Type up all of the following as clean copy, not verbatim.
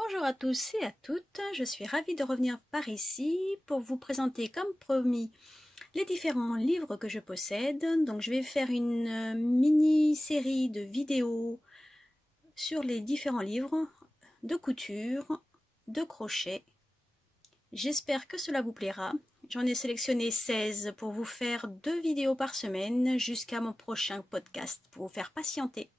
Bonjour à tous et à toutes, je suis ravie de revenir par ici pour vous présenter comme promis les différents livres que je possède. Donc je vais faire une mini-série de vidéos sur les différents livres de couture, de crochet. J'espère que cela vous plaira. J'en ai sélectionné 16 pour vous faire 2 vidéos par semaine jusqu'à mon prochain podcast pour vous faire patienter.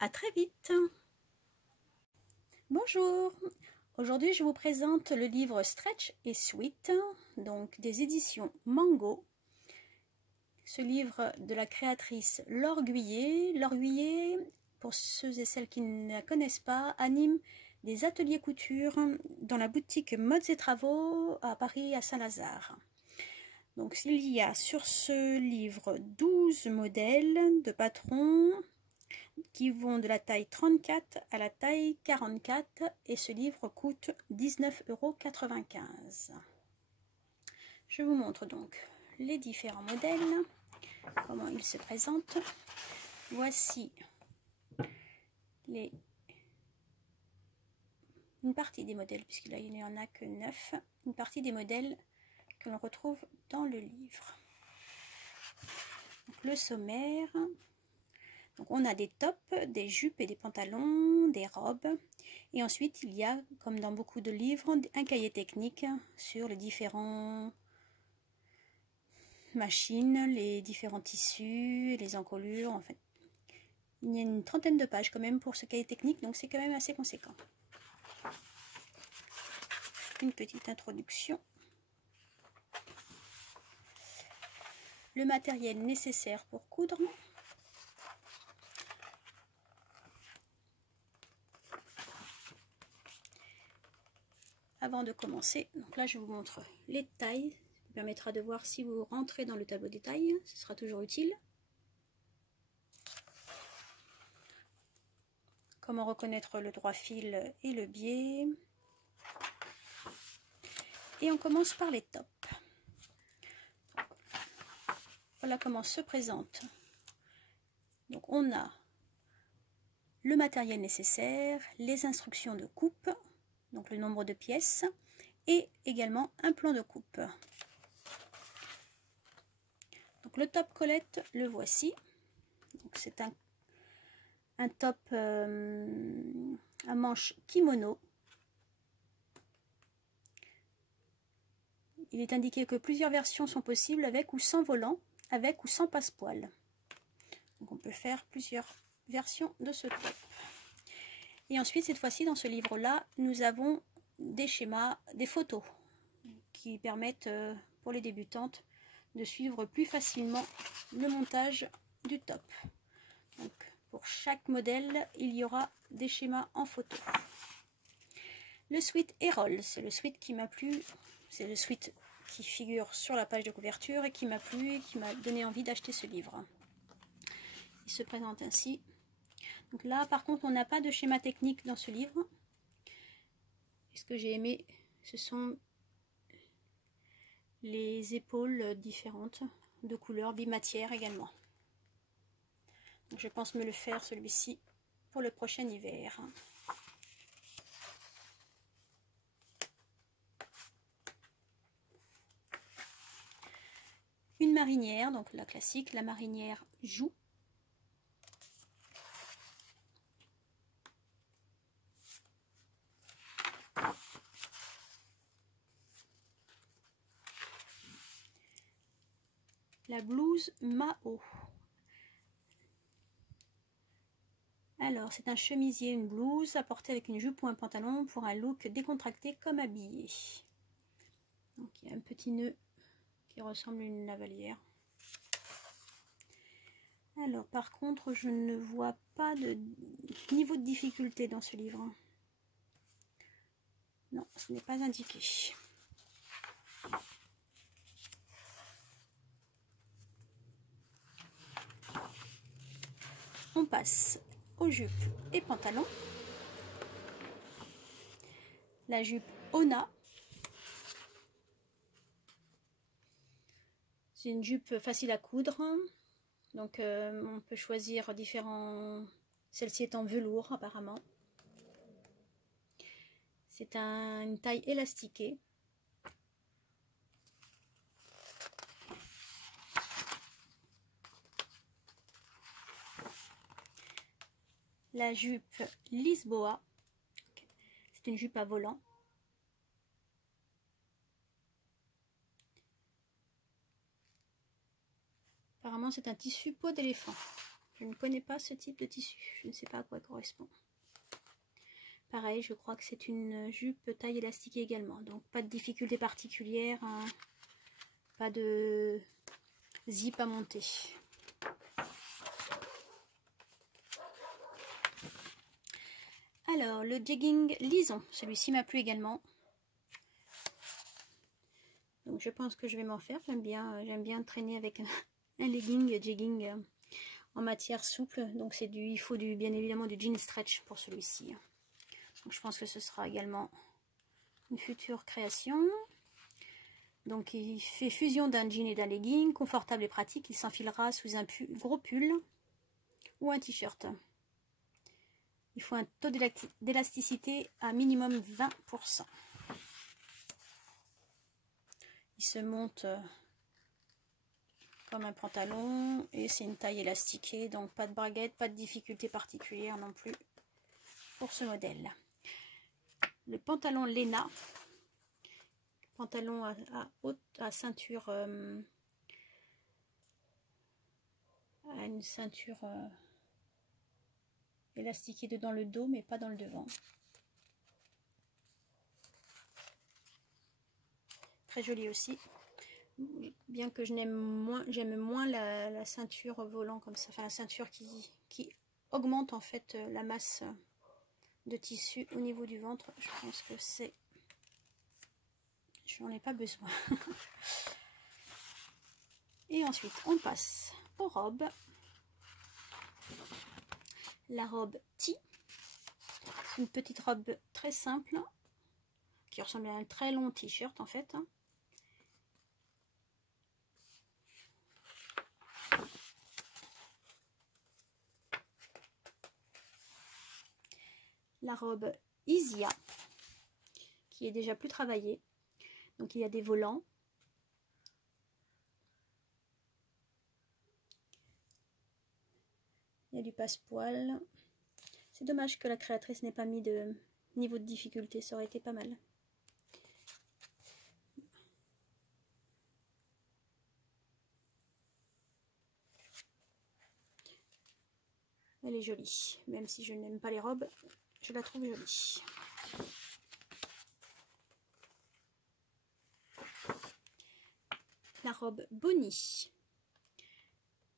À très vite! Bonjour! Aujourd'hui, je vous présente le livre Stretch et Sweet, donc des éditions Mango. Ce livre de la créatrice Laure Guyet. Laure Guyet, pour ceux et celles qui ne la connaissent pas, anime des ateliers couture dans la boutique Modes et Travaux à Paris, à Saint-Lazare. Donc, il y a sur ce livre 12 modèles de patrons qui vont de la taille 34 à la taille 44 et ce livre coûte 19,95 €. Je vous montre donc les différents modèles, comment ils se présentent. Voici une partie des modèles, puisque là il n'y en a que 9, une partie des modèles que l'on retrouve dans le livre. Donc, le sommaire. Donc on a des tops, des jupes et des pantalons, des robes. Et ensuite, il y a, comme dans beaucoup de livres, un cahier technique sur les différentes machines, les différents tissus, les encolures. En fait, il y a une trentaine de pages quand même pour ce cahier technique, donc c'est quand même assez conséquent. Une petite introduction. Le matériel nécessaire pour coudre. Avant de commencer, donc là je vous montre les tailles, ça vous permettra de voir si vous rentrez dans le tableau des tailles, ce sera toujours utile. Comment reconnaître le droit fil et le biais. Et on commence par les tops. Voilà comment se présente. Donc on a le matériel nécessaire, les instructions de coupe, donc le nombre de pièces, et également un plan de coupe. Donc le top colette, le voici. C'est un top à manches kimono. Il est indiqué que plusieurs versions sont possibles avec ou sans volant, avec ou sans passepoil. Donc on peut faire plusieurs versions de ce top. Et ensuite, cette fois-ci, dans ce livre-là, nous avons des schémas, des photos qui permettent pour les débutantes de suivre plus facilement le montage du top. Donc, pour chaque modèle, il y aura des schémas en photo. Le sweat Erol, c'est le sweat qui m'a plu, c'est le sweat qui figure sur la page de couverture et qui m'a plu et qui m'a donné envie d'acheter ce livre. Il se présente ainsi. Donc là, par contre, on n'a pas de schéma technique dans ce livre. Et ce que j'ai aimé, ce sont les épaules différentes, de couleurs bimatières également. Donc je pense me le faire, celui-ci, pour le prochain hiver. Une marinière, donc la classique, la marinière joue. La blouse Mao. Alors, c'est un chemisier, une blouse à porter avec une jupe ou un pantalon pour un look décontracté comme habillé. Donc, il y a un petit nœud qui ressemble à une lavalière. Alors, par contre, je ne vois pas de niveau de difficulté dans ce livre. Non, ce n'est pas indiqué. On passe aux jupes et pantalons. La jupe Ona. C'est une jupe facile à coudre. Donc on peut choisir différents... Celle-ci est en velours apparemment. C'est une taille élastiquée. La jupe Lisboa, c'est une jupe à volant. Apparemment, c'est un tissu peau d'éléphant. Je ne connais pas ce type de tissu. Je ne sais pas à quoi il correspond. Pareil, je crois que c'est une jupe taille élastiquée également. Donc, pas de difficulté particulière. Hein. Pas de zip à monter. Alors, le jegging Lison. Celui-ci m'a plu également. Donc, je pense que je vais m'en faire. J'aime bien traîner avec un jegging en matière souple. Donc, il faut bien évidemment du jean stretch pour celui-ci. Donc, je pense que ce sera également une future création. Donc, il fait fusion d'un jean et d'un legging, confortable et pratique. Il s'enfilera sous un gros pull ou un t-shirt. Il faut un taux d'élasticité à minimum 20%. Il se monte comme un pantalon et c'est une taille élastiquée. Donc, pas de braguette, pas de difficulté particulière non plus pour ce modèle. Le pantalon Lena. Pantalon à ceinture, à une ceinture élastiquée dans le dos, mais pas dans le devant. Très joli aussi. Bien que j'aime moins la ceinture volant comme ça, enfin la ceinture qui augmente en fait la masse de tissu au niveau du ventre. Je pense que j'en ai pas besoin. Et ensuite, on passe aux robes. La robe T, une petite robe très simple qui ressemble à un très long t-shirt en fait. La robe Isia qui est déjà plus travaillée. Donc il y a des volants. Il y a du passepoil. C'est dommage que la créatrice n'ait pas mis de niveau de difficulté, ça aurait été pas mal. Elle est jolie, même si je n'aime pas les robes, je la trouve jolie. La robe Bonnie,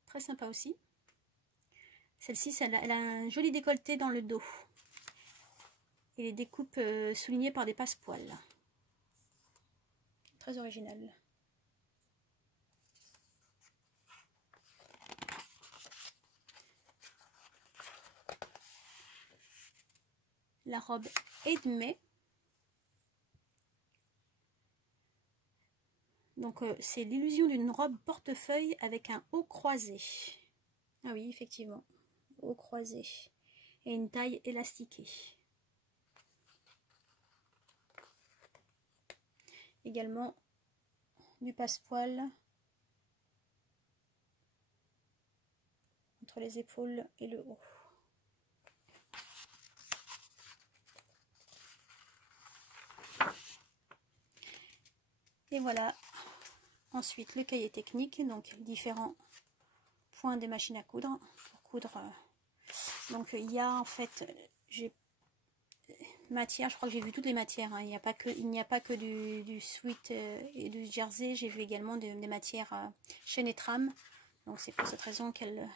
très sympa aussi. Celle-ci, elle a un joli décolleté dans le dos. Et les découpes soulignées par des passepoils. Très original. La robe Edmé. Donc c'est l'illusion d'une robe portefeuille avec un haut croisé. Ah oui, effectivement. Haut croisé. Et une taille élastiquée. Également du passepoil entre les épaules et le haut. Et voilà. Ensuite, le cahier technique, donc différents points des machines à coudre. Pour coudre, donc il y a en fait, matière, je crois que j'ai vu toutes les matières. Hein. Il n'y a pas que du sweat et du jersey. J'ai vu également des matières chaîne et trame. Donc c'est pour cette raison qu'elle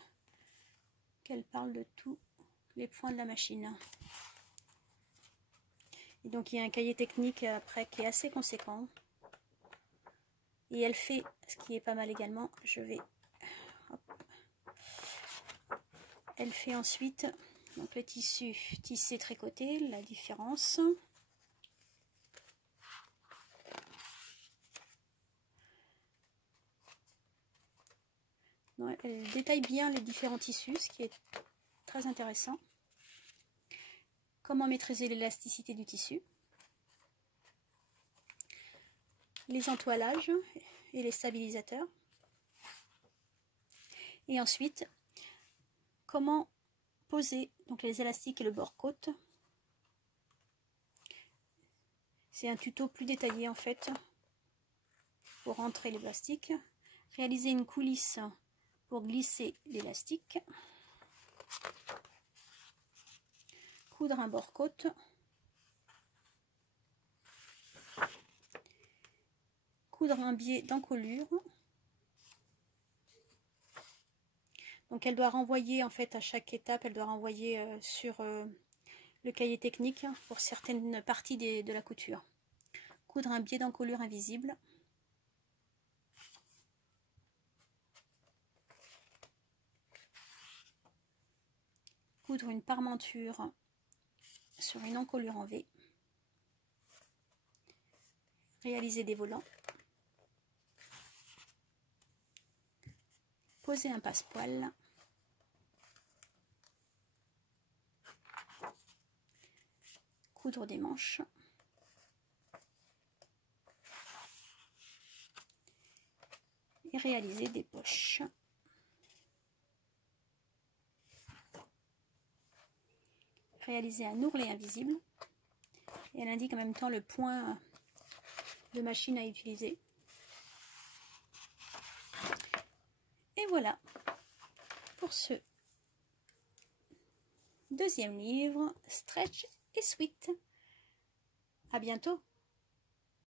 parle de tous les points de la machine. Et donc il y a un cahier technique après qui est assez conséquent. Et elle fait, ce qui est pas mal également, elle fait ensuite donc le tissu tissé tricoté, la différence. Donc, elle détaille bien les différents tissus, ce qui est très intéressant. Comment maîtriser l'élasticité du tissu. les entoilages et les stabilisateurs. Et ensuite, comment poser donc les élastiques et le bord-côte. C'est un tuto plus détaillé en fait pour rentrer l'élastique. Réaliser une coulisse pour glisser l'élastique. Coudre un bord-côte. Coudre un biais d'encolure. Donc elle doit renvoyer en fait à chaque étape, elle doit renvoyer sur le cahier technique pour certaines parties de la couture. Coudre un biais d'encolure invisible. Coudre une parmenture sur une encolure en V. Réaliser des volants. Poser un passepoil. Coudre des manches. Et réaliser des poches. Réaliser un ourlet invisible. Et elle indique en même temps le point de machine à utiliser. Et voilà pour ce deuxième livre, Stretch et Sweet. À bientôt!